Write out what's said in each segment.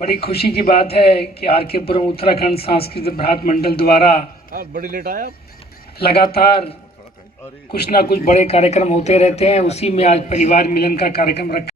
बड़ी खुशी की बात है कि आर.के. पुरम उत्तराखंड सांस्कृतिक भ्रात मंडल द्वारा बड़ी लेट आया लगातार कुछ ना कुछ बड़े कार्यक्रम होते रहते हैं। उसी में आज परिवार मिलन का कार्यक्रम रखा।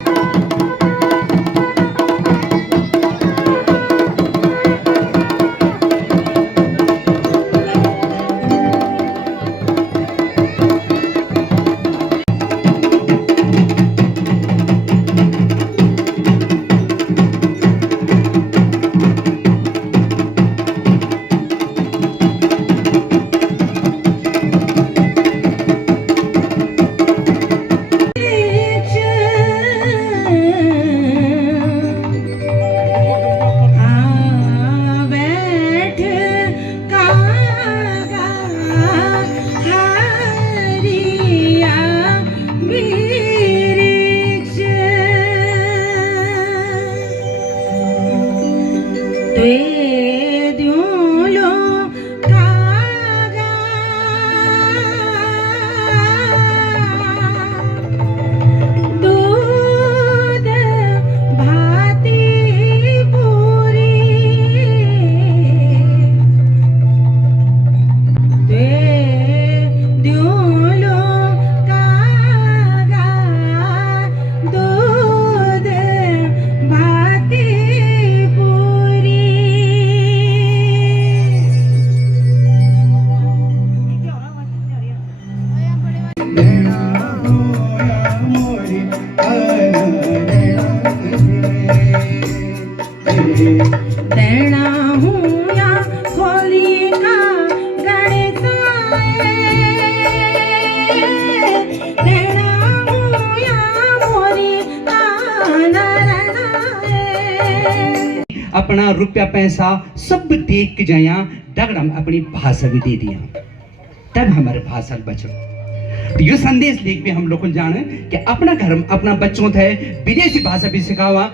अपना रुपया पैसा सब देख के जाया दगड़म अपनी भाषा भी दे दिया तब हमारे भाषा बचो। तो ये संदेश लेके भी हम लोग को जाने कि अपना घर अपना बच्चों थे विदेशी भाषा भी सिखावा,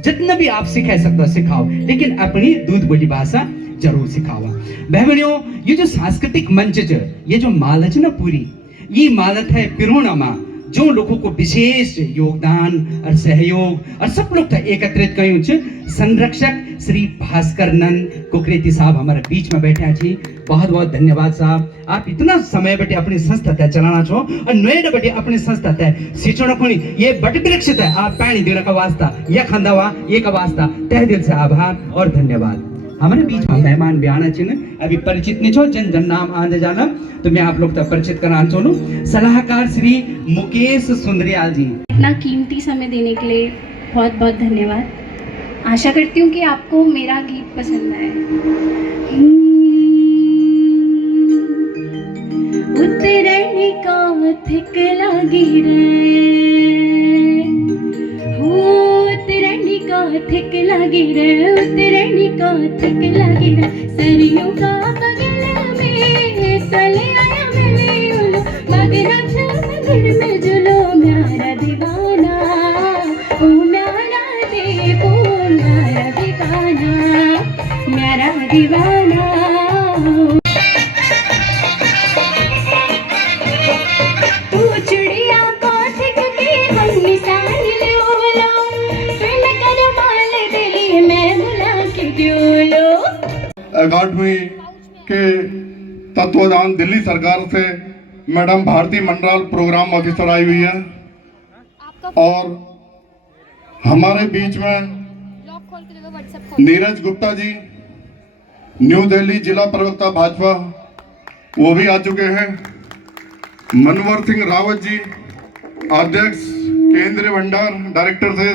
जितना भी आप सिखा सकते सिखाओ, लेकिन अपनी दूध बोली भाषा जरूर सिखावा। बहनियों, ये जो सांस्कृतिक मंच ये जो मालच ना पूरी ये मालत है पिरोना माँ जो लोगों को विशेष योगदान और सहयोग और सब लोग एकत्रित करें। संरक्षक श्री भास्कर नंद कुकरेती साहब हमारे बीच में बैठे हैं। बहुत बहुत धन्यवाद साहब, आप इतना समय बैठे अपनी संस्था तय चलाना छो और नोएडा बैठे अपनी संस्था तय सिंचना को ये बट विकसित है। आप पानी देने का वास्ता या खंदावा ये का वास्ता तह दिल से आभार और धन्यवाद। हमारे बीच में मेहमान भी आना चाहिए, अभी परिचित नहीं छो, जन जन नाम आने जाना तो मैं आप लोग तक परिचित कराना चाहूँ। सलाहकार श्री मुकेश सुंदरियाल जी, इतना कीमती समय देने के लिए बहुत बहुत धन्यवाद। आशा करती हूँ कि आपको मेरा गीत पसंद आए। उतरने का थिक लगी रे, उतरने का थिक लगी रे, उतरने का थिक लगी रे, सरियों का बगल में चले आया मैंने उलो, मगरा मगर में जुलो म्यारा दीवाना, ओ म्यारा देवो म्यारा दीवाना, म्यारा दीवाना। अकादमी के तत्वाधान दिल्ली सरकार से madam Bharti Mandral program officer आई हुई है और हमारे बीच में नीरज गुप्ता जी न्यू दिल्ली जिला प्रवक्ता भाजपा वो भी आ चुके हैं। मनोहर सिंह रावत जी अध्यक्ष केंद्रीय भंडार डायरेक्टर थे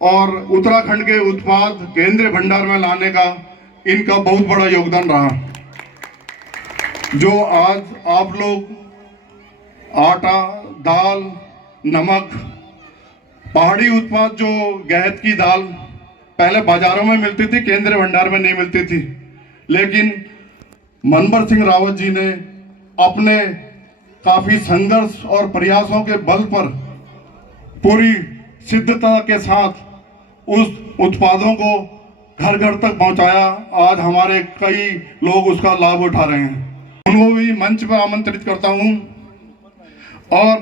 और उत्तराखंड के उत्पाद केंद्रीय भंडार में लाने का इनका बहुत बड़ा योगदान रहा। जो आज आप लोग आटा, दाल, नमक, पहाड़ी उत्पाद जो गहत की दाल पहले बाजारों में मिलती थी, केंद्रीय भंडार में नहीं मिलती थी, लेकिन मनोहर सिंह रावत जी ने अपने काफी संघर्ष और प्रयासों के बल पर पूरी सिद्धता के साथ उस उत्पादों को घर घर तक पहुंचाया। आज हमारे कई लोग उसका लाभ उठा रहे हैं, उनको भी मंच पर आमंत्रित करता हूं। और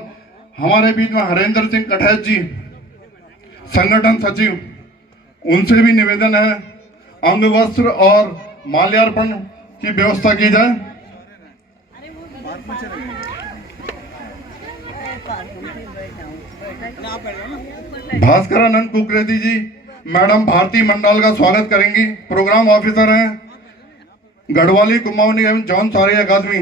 हमारे बीच में हरेंद्र सिंह कठैत जी संगठन सचिव उनसे भी निवेदन है अंग वस्त्र और माल्यार्पण की व्यवस्था की जाए। भास्करानंद कुकरेती जी मैडम भारती मंडाल का स्वागत करेंगी। प्रोग्राम ऑफिसर हैं गढ़वाली कुमाऊनी एवं जॉन सारी अकादमी।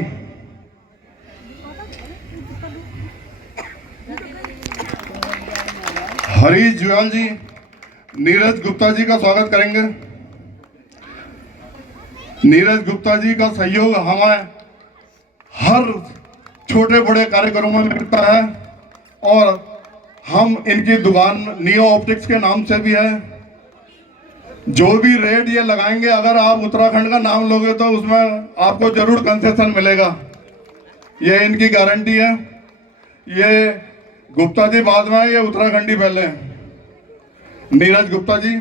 हरीश जुयाल जी नीरज गुप्ता जी का स्वागत करेंगे। नीरज गुप्ता जी का सहयोग हमें हर छोटे बड़े कार्यक्रमों में मिलता है और हम इनकी दुकान नियो ऑप्टिक्स के नाम से भी है। जो भी रेट ये लगाएंगे, अगर आप उत्तराखंड का नाम लोगे तो उसमें आपको जरूर कंसेशन मिलेगा, ये इनकी गारंटी है। ये गुप्ता जी बाद में है, ये उत्तराखंडी पहले हैं। नीरज गुप्ता जी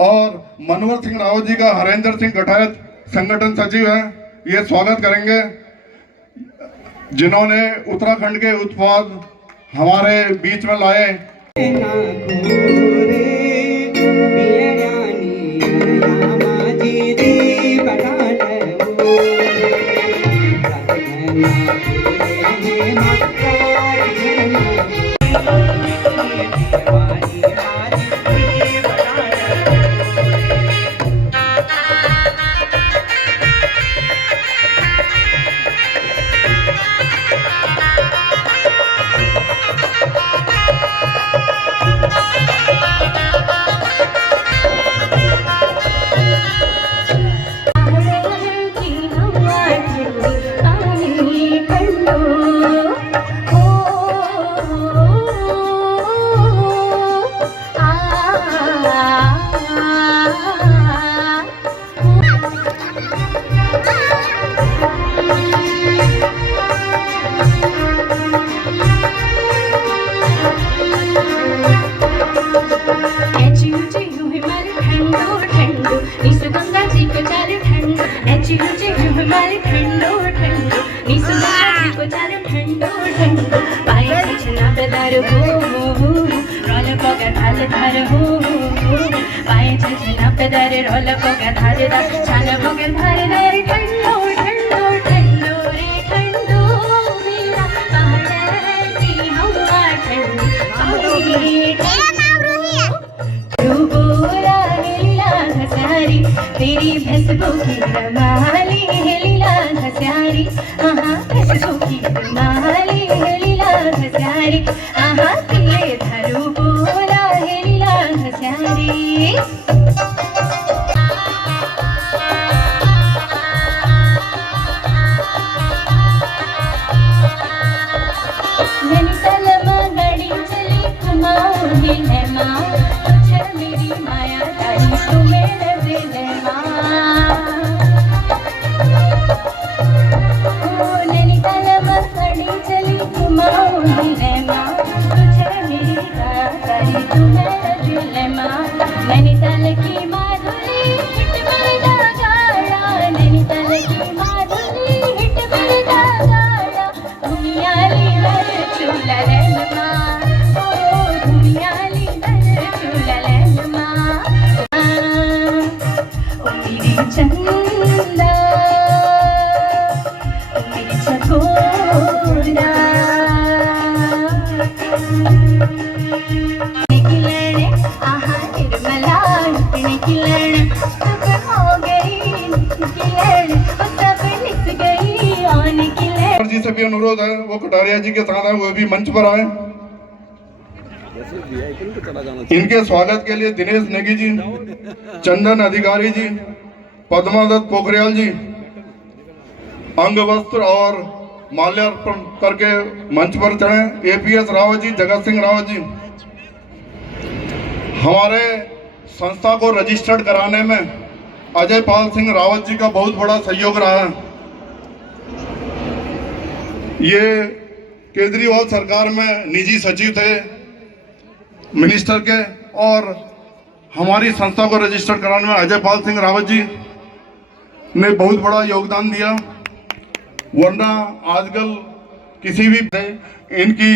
और मनोहर सिंह रावत जी का हरेंद्र सिंह गठायत संगठन सचिव है, ये स्वागत करेंगे, जिन्होंने उत्तराखंड के उत्पाद हमारे बीच में लाए। तेरी भसबू की रमाली है लीला घस्यारी, भसबू की रमाली है लीला घस्यारी, किले धरू बोला है लीला घस्यारी। गड़ी चली कुमाऊं हिल है माँ, मेरी माया दाई तू मेरे दिल है माँ। नैनीताल मसड़ी चली कुमाऊं हिल है माँ, तुझे मेरी माया दाई तू मेरे दिल है माँ। नैनीताल की माधुरी हिट मेरा गाड़ा, नैनीताल की माधुरी हिट मेरा गाड़ा, घुमियाली नर चूला रैन माँ, घुमियाली नर चूला रैन माँ। ओ मेरी चंदा, ओ मेरी चकोरा, निकलने आहा निर्मला निकलने, सब हो गई निकलने, सब निक गई और निकले। जी से भी अनुरोध है वो कटारिया जी के साथ है, वो भी मंच पर आए। इनके स्वागत के लिए दिनेश नेगी जी, चंदन अधिकारी जी, पद्मादत्त पोखरियाल जी अंग वस्त्र और माल्यार्पण करके मंच पर चढ़े। एपीएस रावत जी, जगत सिंह रावत जी। हमारे संस्था को रजिस्टर्ड कराने में अजय पाल सिंह रावत जी का बहुत बड़ा सहयोग रहा है। ये केजरीवाल सरकार में निजी सचिव थे मिनिस्टर के, और हमारी संस्था को रजिस्टर कराने में अजय पाल सिंह रावत जी ने बहुत बड़ा योगदान दिया, वरना आजकल किसी भी इनकी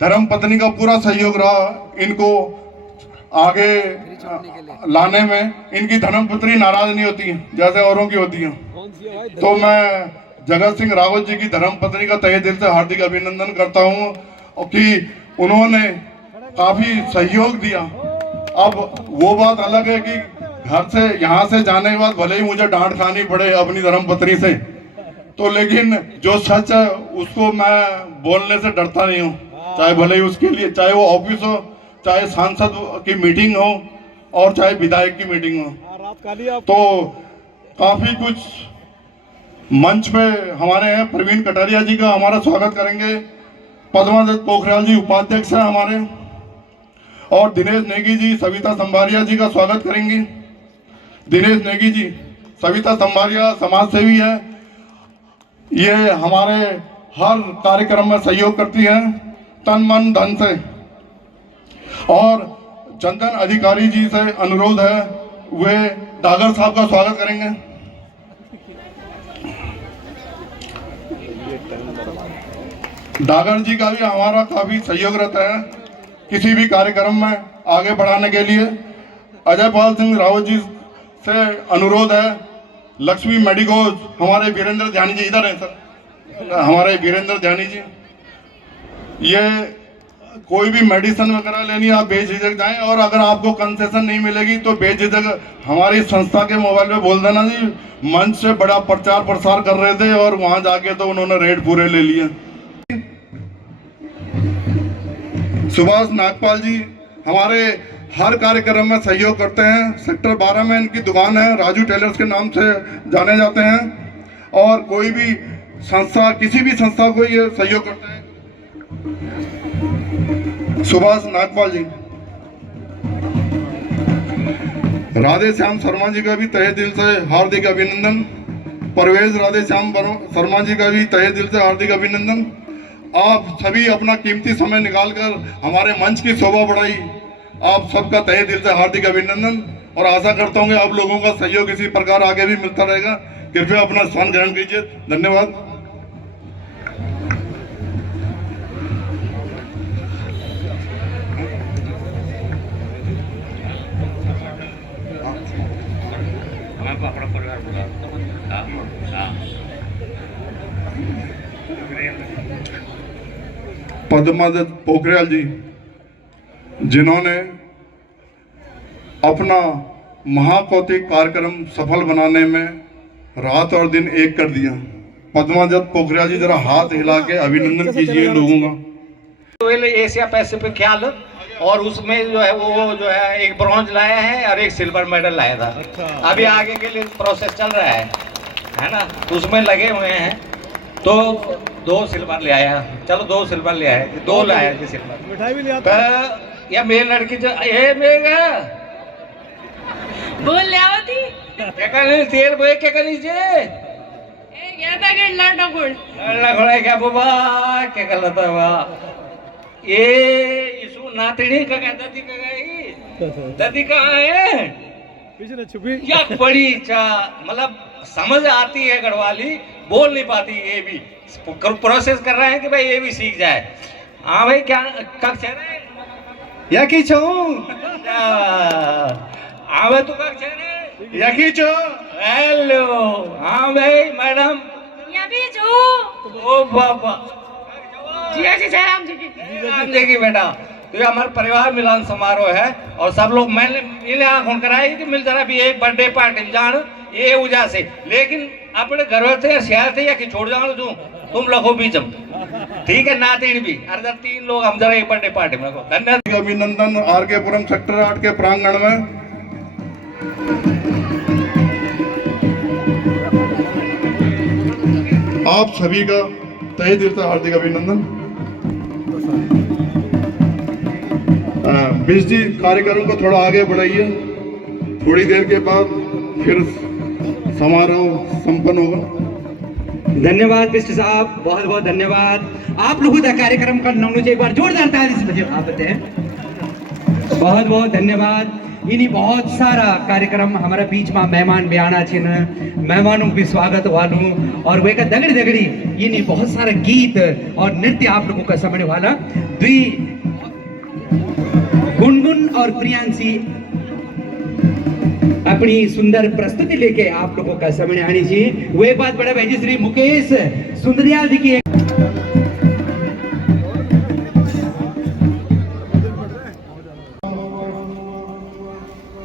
धर्मपत्नी का पूरा सहयोग रहा इनको आगे लाने में इनकी धर्मपत्नी नाराज नहीं होती जैसे औरों की होती हैं। तो मैं जगत सिंह रावत जी की धर्मपत्नी का तहे दिल से हार्दिक अभिनंदन करता हूँ कि उन्होंने काफी सहयोग दिया। अब वो बात अलग है कि घर से यहाँ से जाने के बाद भले ही मुझे डांट खानी पड़े अपनी धर्मपत्नी से, तो लेकिन जो सच है उसको मैं बोलने से डरता नहीं हूँ, चाहे भले ही उसके लिए चाहे वो ऑफिस हो, चाहे सांसद की मीटिंग हो और चाहे विधायक की मीटिंग हो। तो काफी कुछ मंच पे हमारे हैं। प्रवीण कटारिया जी का हमारा स्वागत करेंगे। पद्मादत्त पोखरियाल जी उपाध्यक्ष हैं हमारे, और दिनेश नेगी जी सविता संभारिया जी का स्वागत करेंगे। दिनेश नेगी जी सविता संभारिया समाज सेवी है, ये हमारे हर कार्यक्रम में सहयोग करती हैं तन मन धन से। और चंदन अधिकारी जी से अनुरोध है वे डागर साहब का स्वागत करेंगे। डागर जी का भी हमारा काफी सहयोग रहता है किसी भी कार्यक्रम में आगे बढ़ाने के लिए। अजय पाल सिंह रावत जी से अनुरोध है, लक्ष्मी मेडिकोज हमारे वीरेंद्र ध्यानी जी इधर हैं सर, हमारे वीरेंद्र ध्यानी जी, ये कोई भी मेडिसिन वगैरह लेनी आप बेझिझक जाएं, और अगर आपको कंसेशन नहीं मिलेगी तो बेझिझक हमारी संस्था के मोबाइल पे बोल देना जी। मंच से बड़ा प्रचार प्रसार कर रहे थे और वहां जाके तो उन्होंने रेट पूरे ले लिए। सुभाष नागपाल जी हमारे हर कार्यक्रम में सहयोग करते हैं। सेक्टर 12 में इनकी दुकान है, राजू टेलर्स के नाम से जाने जाते हैं, और कोई भी संस्था किसी भी संस्था को ये सहयोग करते हैं। सुभाष नागपाल जी। राधे श्याम शर्मा जी का भी तहे दिल से हार्दिक अभिनंदन। परवेज राधे श्याम शर्मा जी का भी तहे दिल से हार्दिक अभिनंदन। आप सभी अपना कीमती समय निकालकर हमारे मंच की शोभा बढ़ाई, आप सबका तहे दिल से हार्दिक अभिनंदन, और आशा करता हूँ कि आप लोगों का सहयोग इसी प्रकार आगे भी मिलता रहेगा। कृपया अपना स्थान ग्रहण कीजिए। धन्यवाद। पद्मादत्त पोखरियाल जी जिन्होंने अपना महाकौतिक कार्यक्रम सफल बनाने में रात और दिन एक कर दिया। पद्मादत्त पोखरियाल जी जरा हाथ हिला के अभिनंदन कीजिए लोगों का। एशिया पैसिफिक ख्याल, और उसमें जो है वो जो है एक ब्रॉन्ज लाया है और एक सिल्वर मेडल लाया था। अभी आगे के लिए प्रोसेस चल रहा है ना, तो उसमें लगे हुए हैं। तो 2 सिल्वर ले आया, चलो 2 सिल्वर ले आया, 2 लाया जी सिल्वर। मिठाई भी ले आता है या मेरी लड़की जो ये मेगा बोल ले आवती क्या करनी तेर बोए क्या करनी जे ए गया था के लड़ा घोड़ा क्या बाबा क्या कर लेता बा ये इसु नातनी का दादी का गई दादी कहाँ है पीछे छुपी या बड़ी मतलब समझ आती है गढ़वाली, बोल नहीं पाती। ये भी प्रोसेस कर रहे हैं कि भाई ये भी सीख जाए। हाँ भाई क्या कक्षा रे या की छो आवे तो कक्षा रे या की छो। हेलो हाँ भाई मैडम यहाँ भी जो ओ बाबा जिया जी जयराम जी की देखिए बेटा, तो ये हमारा परिवार मिलन समारोह है और सब लोग मैंने इन्हें आंख कराई कि मिल जरा भी एक बर्थडे पार्टी जान ये वजह से, लेकिन अपने घर से शहर से या कि छोड़ जाओ तुम लोगों बीच हम ठीक है नातीन भी अरे 3 लोग हम जरा एक बर्थडे पार्टी में। धन्यवाद। अभिनंदन आरके पुरम सेक्टर 8 के प्रांगण में आप सभी का तहे दिल से हार्दिक अभिनंदन। बीस जी कार्यक्रम को थोड़ा आगे बढ़ाइए, थोड़ी देर के बाद फिर समारोह संपन्न होगा। धन्यवाद मिस्टर साहब, बहुत बहुत धन्यवाद। आप लोगों का कार्यक्रम का नमूने एक बार जोरदार ताली से बजाते हैं। बहुत बहुत धन्यवाद। इन्हीं बहुत सारा कार्यक्रम हमारा बीच में मेहमान भी आना चाहिए, मेहमानों भी स्वागत वालू और वे का दगड़ी दगड़ी इन्हीं बहुत सारा गीत और नृत्य आप लोगों का समझने वाला। गुनगुन और प्रियांशी अपनी सुंदर प्रस्तुति लेके आप लोगों का सामने आनी चाहिए। वो एक बात बड़ा भाई जी श्री मुकेश सुंदरियाल जी की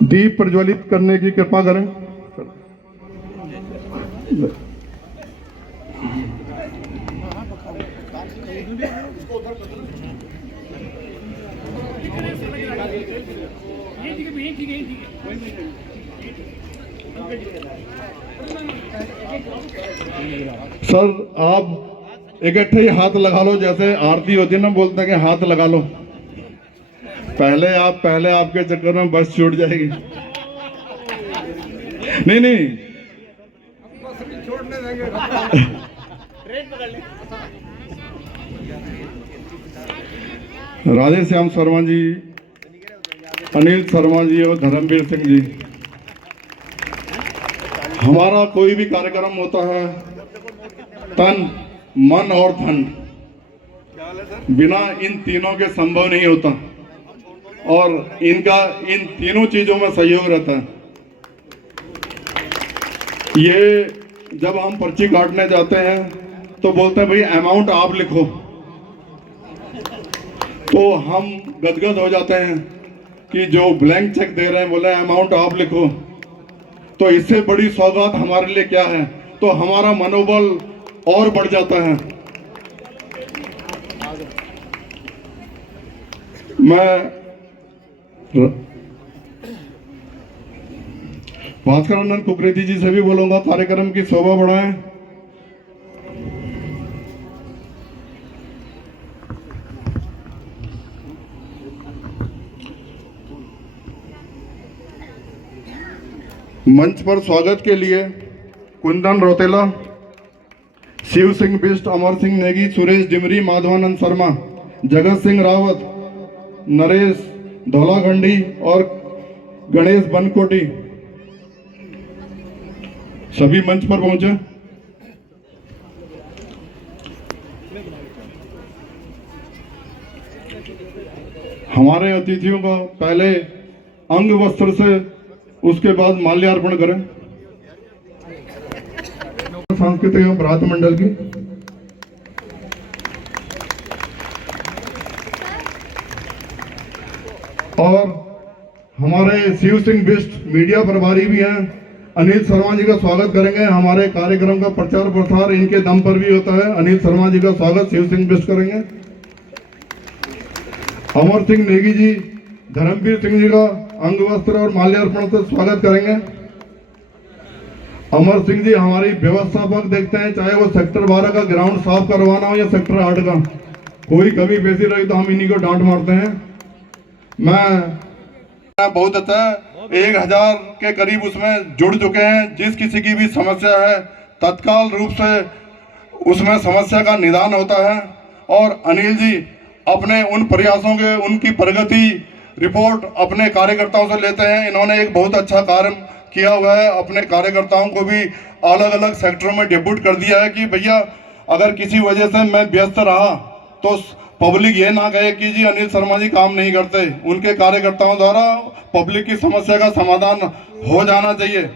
दीप प्रज्वलित करने की कृपा करें। सर आप इकट्ठे ही हाथ लगा लो, जैसे आरती होती है ना, बोलते हैं कि हाथ लगा लो। पहले आपके चक्कर में बस छूट जाएगी। नहीं राधे श्याम शर्मा जी, अनिल शर्मा जी और धर्मवीर सिंह जी, हमारा कोई भी कार्यक्रम होता है तन मन और धन, बिना इन तीनों के संभव नहीं होता, और इनका इन तीनों चीजों में सहयोग रहता है। ये जब हम पर्ची काटने जाते हैं तो बोलते हैं भाई अमाउंट आप लिखो, तो हम गदगद हो जाते हैं कि जो ब्लैंक चेक दे रहे हैं बोले अमाउंट आप लिखो, तो इससे बड़ी सौगात हमारे लिए क्या है, तो हमारा मनोबल और बढ़ जाता है। मैं भास्कर नंदन कुकरेती जी से भी बोलूंगा कार्यक्रम की शोभा बढ़ाएं। मंच पर स्वागत के लिए कुंदन रोतेला, शिव सिंह बिष्ट, अमर सिंह नेगी, सुरेश डिमरी, माधवानंद शर्मा, जगत सिंह रावत, नरेश धौलाखंडी और गणेश बनकोटी सभी मंच पर पहुंचे। हमारे अतिथियों का पहले अंग वस्त्र से, उसके बाद माल्यार्पण करें। सांस्कृतिक एवं भ्रात मंडल की और हमारे शिव सिंह बिष्ट मीडिया प्रभारी भी हैं, अनिल शर्मा जी का स्वागत करेंगे। हमारे कार्यक्रम का प्रचार प्रसार इनके दम पर भी होता है। अनिल शर्मा जी का स्वागत शिव सिंह बिष्ट करेंगे। अमर सिंह नेगी जी, धर्मवीर सिंह जी का अंग वस्त्र और माल्यार्पण से स्वागत करेंगे। अमर सिंह जी हमारी व्यवस्थापक देखते हैं, चाहे वो सेक्टर 12 का ग्राउंड साफ करवाना हो या सेक्टर 8 का, कोई कमी पेशी रही तो हम इन्हीं को डांट मारते हैं। मैं बहुत अच्छा है, 1000 के करीब उसमें जुड़ चुके हैं। जिस किसी की भी समस्या है तत्काल रूप से उसमें समस्या का निदान होता है। और अनिल जी अपने उन प्रयासों के, उनकी प्रगति रिपोर्ट अपने कार्यकर्ताओं से लेते हैं। इन्होंने एक बहुत अच्छा कार्य किया हुआ है, अपने कार्यकर्ताओं को भी अलग अलग सेक्टरों में डेप्यूट कर दिया है कि भैया अगर किसी वजह से मैं व्यस्त रहा तो पब्लिक ये ना कहे कि जी अनिल शर्मा जी काम नहीं करते। उनके कार्यकर्ताओं द्वारा पब्लिक की समस्या का समाधान हो जाना चाहिए।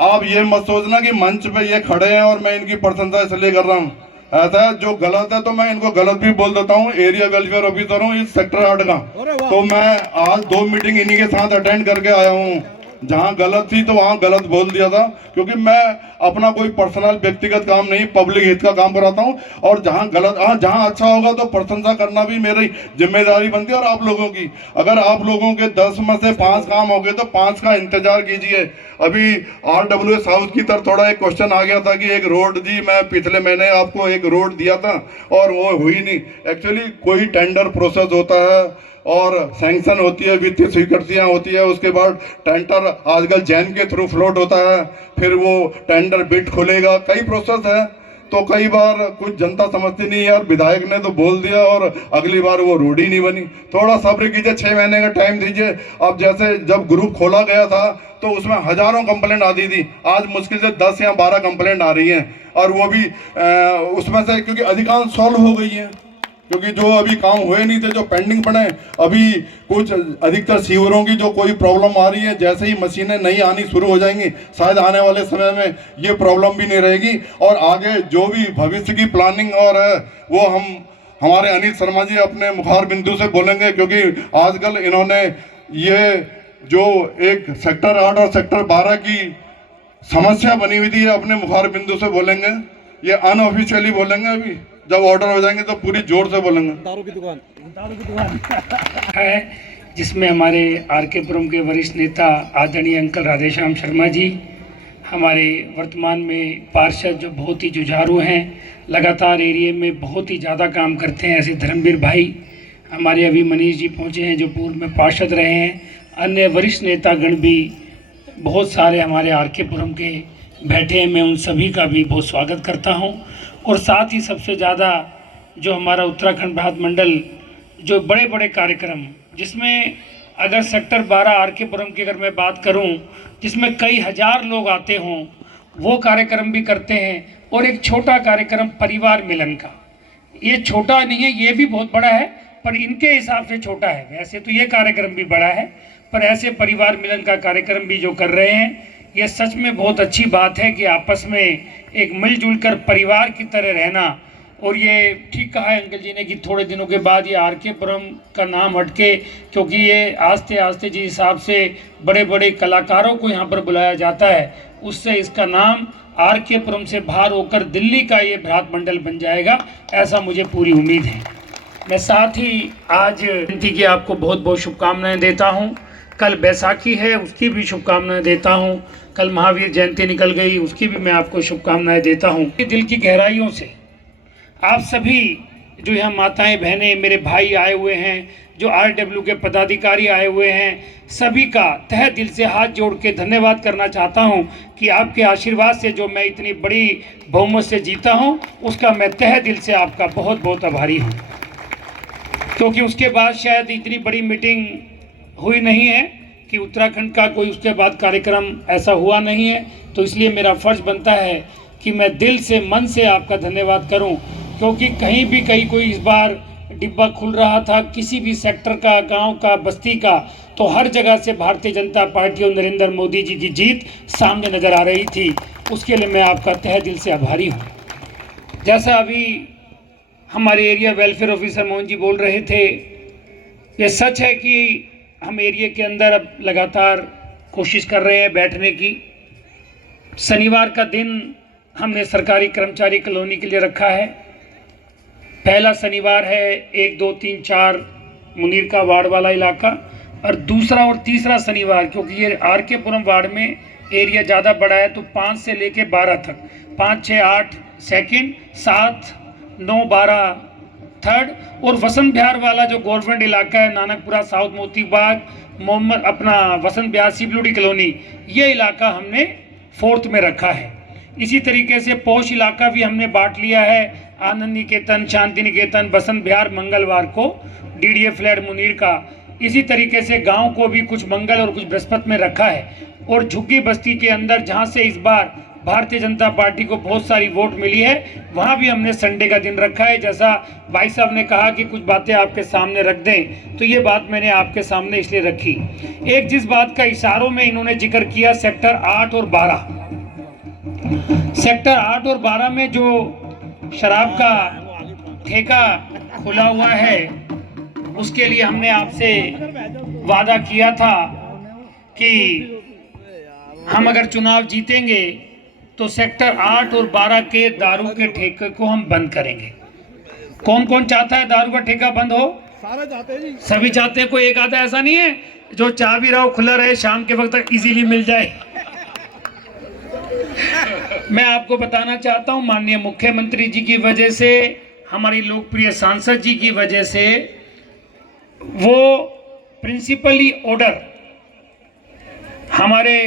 आप ये मत सोचना कि मंच पे ये खड़े हैं और मैं इनकी प्रशंसा इसलिए कर रहा हूँ। ऐसा है, जो गलत है तो मैं इनको गलत भी बोल देता हूँ। एरिया वेलफेयर ऑफिसर हूँ इस सेक्टर 8 का, तो मैं आज 2 मीटिंग इन्हीं के साथ अटेंड करके आया हूँ। जहाँ गलत थी तो वहाँ गलत बोल दिया था, क्योंकि मैं अपना कोई पर्सनल व्यक्तिगत काम नहीं, पब्लिक हित का काम कराता हूँ। और जहाँ गलत, जहाँ अच्छा होगा तो प्रशंसा करना भी मेरी जिम्मेदारी बनती है और आप लोगों की। अगर आप लोगों के 10 में से 5 काम हो गए तो 5 का इंतजार कीजिए। अभी RWA साउथ की तरफ थोड़ा एक क्वेश्चन आ गया था कि एक रोड दी, मैं पिछले महीने आपको एक रोड दिया था और वो हुई नहीं। एक्चुअली कोई टेंडर प्रोसेस होता है और सैंक्शन होती है, वित्तीय स्वीकृतियाँ होती है, उसके बाद टेंडर आजकल जैम के थ्रू फ्लोट होता है, फिर वो टेंडर बिड खुलेगा, कई प्रोसेस है। तो कई बार कुछ जनता समझती नहीं है और विधायक ने तो बोल दिया और अगली बार वो रोड ही नहीं बनी। थोड़ा सब्र कीजिए, 6 महीने का टाइम दीजिए। अब जैसे जब ग्रुप खोला गया था तो उसमें हजारों कंप्लेंट आती थी, आज मुश्किल से 10 या 12 कंप्लेंट आ रही हैं, और वो भी उसमें से क्योंकि अधिकांश सॉल्व हो गई है। क्योंकि जो अभी काम हुए नहीं थे, जो पेंडिंग पड़े, अभी कुछ अधिकतर सीवरों की जो कोई प्रॉब्लम आ रही है, जैसे ही मशीनें नई आनी शुरू हो जाएंगी, शायद आने वाले समय में ये प्रॉब्लम भी नहीं रहेगी। और आगे जो भी भविष्य की प्लानिंग और है वो हमारे अनिल शर्मा जी अपने मुखार बिंदु से बोलेंगे, क्योंकि आजकल इन्होंने ये जो एक सेक्टर 8 और सेक्टर 12 की समस्या बनी हुई थी, अपने मुखार बिंदु से बोलेंगे। ये अनऑफिशियली बोलेंगे, अभी जब ऑर्डर हो जाएंगे तो पूरी जोर से बोलेंगे। दारू की दुकान है जिसमें हमारे आरकेपुरम के वरिष्ठ नेता आदरणीय अंकल राधेश्याम शर्मा जी, हमारे वर्तमान में पार्षद जो बहुत ही जुझारू हैं, लगातार एरिया में बहुत ही ज़्यादा काम करते हैं, ऐसे धर्मवीर भाई हमारे अभी मनीष जी पहुँचे हैं जो पूर्व में पार्षद रहे हैं, अन्य वरिष्ठ नेतागण भी बहुत सारे हमारे आरकेपुरम के बैठे हैं। मैं उन सभी का भी बहुत स्वागत करता हूं। और साथ ही सबसे ज़्यादा जो हमारा उत्तराखंड भारत मंडल जो बड़े बड़े कार्यक्रम, जिसमें अगर सेक्टर 12 आरकेपुरम की अगर मैं बात करूं, जिसमें कई हजार लोग आते हों, वो कार्यक्रम भी करते हैं। और एक छोटा कार्यक्रम परिवार मिलन का, ये छोटा नहीं है, ये भी बहुत बड़ा है, पर इनके हिसाब से छोटा है। वैसे तो ये कार्यक्रम भी बड़ा है, पर ऐसे परिवार मिलन का कार्यक्रम भी जो कर रहे हैं, ये सच में बहुत अच्छी बात है कि आपस में एक मिलजुल कर परिवार की तरह रहना। और ये ठीक कहा है अंकल जी ने कि थोड़े दिनों के बाद ये आरकेपुरम का नाम हटके, क्योंकि ये आस्ते आस्ते जिस हिसाब से बड़े बड़े कलाकारों को यहाँ पर बुलाया जाता है, उससे इसका नाम आरकेपुरम से बाहर होकर दिल्ली का ये भ्रात मंडल बन जाएगा, ऐसा मुझे पूरी उम्मीद है। मैं साथ ही आज जयंती की आपको बहुत बहुत शुभकामनाएं देता हूं। कल बैसाखी है, उसकी भी शुभकामनाएं देता हूं। कल महावीर जयंती निकल गई, उसकी भी मैं आपको शुभकामनाएं देता हूं। दिल की गहराइयों से आप सभी जो यहाँ माताएं बहनें मेरे भाई आए हुए हैं, जो RW के पदाधिकारी आए हुए हैं, सभी का तहे दिल से हाथ जोड़ के धन्यवाद करना चाहता हूं कि आपके आशीर्वाद से जो मैं इतनी बड़ी बहुमत से जीता हूं, उसका मैं तहे दिल से आपका बहुत बहुत आभारी हूं। क्योंकि उसके बाद शायद इतनी बड़ी मीटिंग हुई नहीं है कि उत्तराखंड का कोई उसके बाद कार्यक्रम ऐसा हुआ नहीं है, तो इसलिए मेरा फर्ज बनता है कि मैं दिल से मन से आपका धन्यवाद करूं। क्योंकि कहीं भी कोई इस बार डिब्बा खुल रहा था, किसी भी सेक्टर का, गांव का, बस्ती का, तो हर जगह से भारतीय जनता पार्टी और नरेंद्र मोदी जी की जीत सामने नज़र आ रही थी। उसके लिए मैं आपका तहे दिल से आभारी हूँ। जैसा अभी हमारे area welfare officer Mohan ji बोल रहे थे, ये सच है कि हम एरिया के अंदर अब लगातार कोशिश कर रहे हैं बैठने की। शनिवार का दिन हमने सरकारी कर्मचारी कॉलोनी के लिए रखा है। पहला शनिवार है 1, 2, 3, 4 मुनीर का वार्ड वाला इलाका, और दूसरा और तीसरा शनिवार, क्योंकि ये आरकेपुरम वार्ड में एरिया ज़्यादा बड़ा है, तो 5 से लेके 12 तक, 5, 6, 8 सेकेंड, 7, 9, 12 थर्ड, और वसंत बिहार वाला जो गवर्नमेंट इलाका है, नानकपुरा, साउथ मोती बाग, मोहम्मद अपना वसंत बिहार सीबलूडी कॉलोनी, ये इलाका हमने 4th में रखा है। इसी तरीके से पौष इलाका भी हमने बांट लिया है, आनंद निकेतन, शांति निकेतन, बसंत बिहार मंगलवार को DDA फ्लैट मुनीर का। इसी तरीके से गांव को भी कुछ मंगल और कुछ बृहस्पति में रखा है। और झुग्गी बस्ती के अंदर जहां से इस बार भारतीय जनता पार्टी को बहुत सारी वोट मिली है, वहां भी हमने संडे का दिन रखा है। जैसा भाई साहब ने कहा कि कुछ बातें आपके सामने रख दें, तो ये बात मैंने आपके सामने इसलिए रखी। एक जिस बात का इशारों में इन्होंने जिक्र किया, सेक्टर 8 और 12, सेक्टर 8 और 12 में जो शराब का ठेका खुला हुआ है, उसके लिए हमने आपसे वादा किया था कि हम अगर चुनाव जीतेंगे तो सेक्टर 8 और 12 के दारू के ठेके को हम बंद करेंगे। कौन कौन चाहता है दारू का ठेका बंद हो? सारे चाहते हैं जी। सभी चाहते हैं, कोई एक आधा ऐसा नहीं है जो चाह भी रहा हो, खुला रहे, शाम के वक्त तक इजीली मिल जाए। मैं आपको बताना चाहता हूं, माननीय मुख्यमंत्री जी की वजह से, हमारी लोकप्रिय सांसद जी की वजह से, वो प्रिंसिपली ऑर्डर हमारे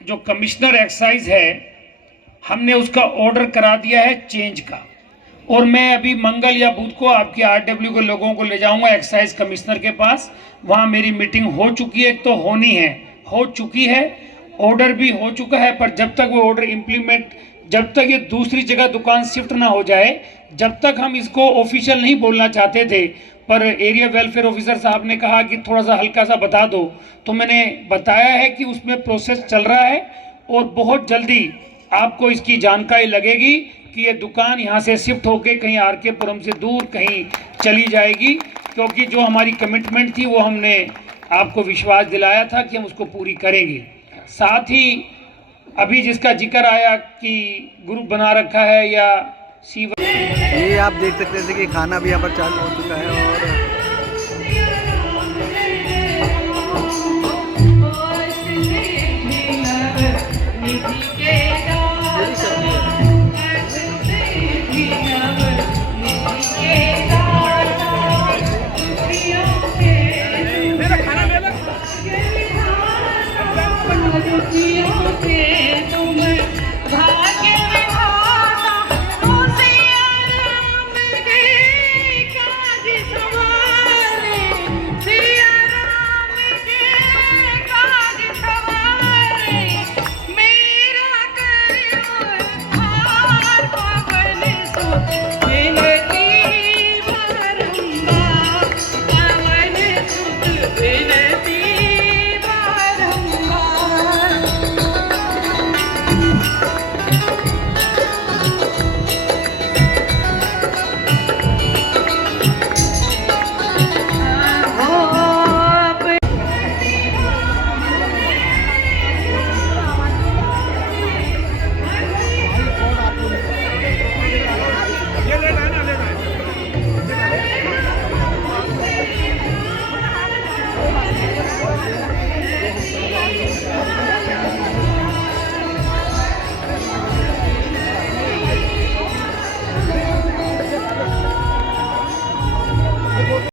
जो कमिश्नर एक्साइज है, हमने उसका ऑर्डर करा दिया है चेंज का। और मैं अभी मंगल या बुध को आपके RW के लोगों को ले जाऊंगा एक्साइज कमिश्नर के पास। वहां मेरी मीटिंग हो चुकी है, तो होनी है, हो चुकी है, ऑर्डर भी हो चुका है, पर जब तक वो ऑर्डर इम्प्लीमेंट जब तक ये दूसरी जगह दुकान शिफ्ट ना हो जाए, जब तक हम इसको ऑफिशियल नहीं बोलना चाहते थे, पर एरिया वेलफेयर ऑफिसर साहब ने कहा कि थोड़ा सा हल्का सा बता दो, तो मैंने बताया है कि उसमें प्रोसेस चल रहा है और बहुत जल्दी आपको इसकी जानकारी लगेगी कि ये दुकान यहाँ से शिफ्ट होके कहीं आर.के. पुरम से दूर कहीं चली जाएगी, क्योंकि जो हमारी कमिटमेंट थी वो हमने आपको विश्वास दिलाया था कि हम उसको पूरी करेंगे। साथ ही अभी जिसका जिक्र आया कि ग्रुप बना रखा है या ये आप देख सकते हैं कि खाना भी यहाँ पर चालू हो चुका है और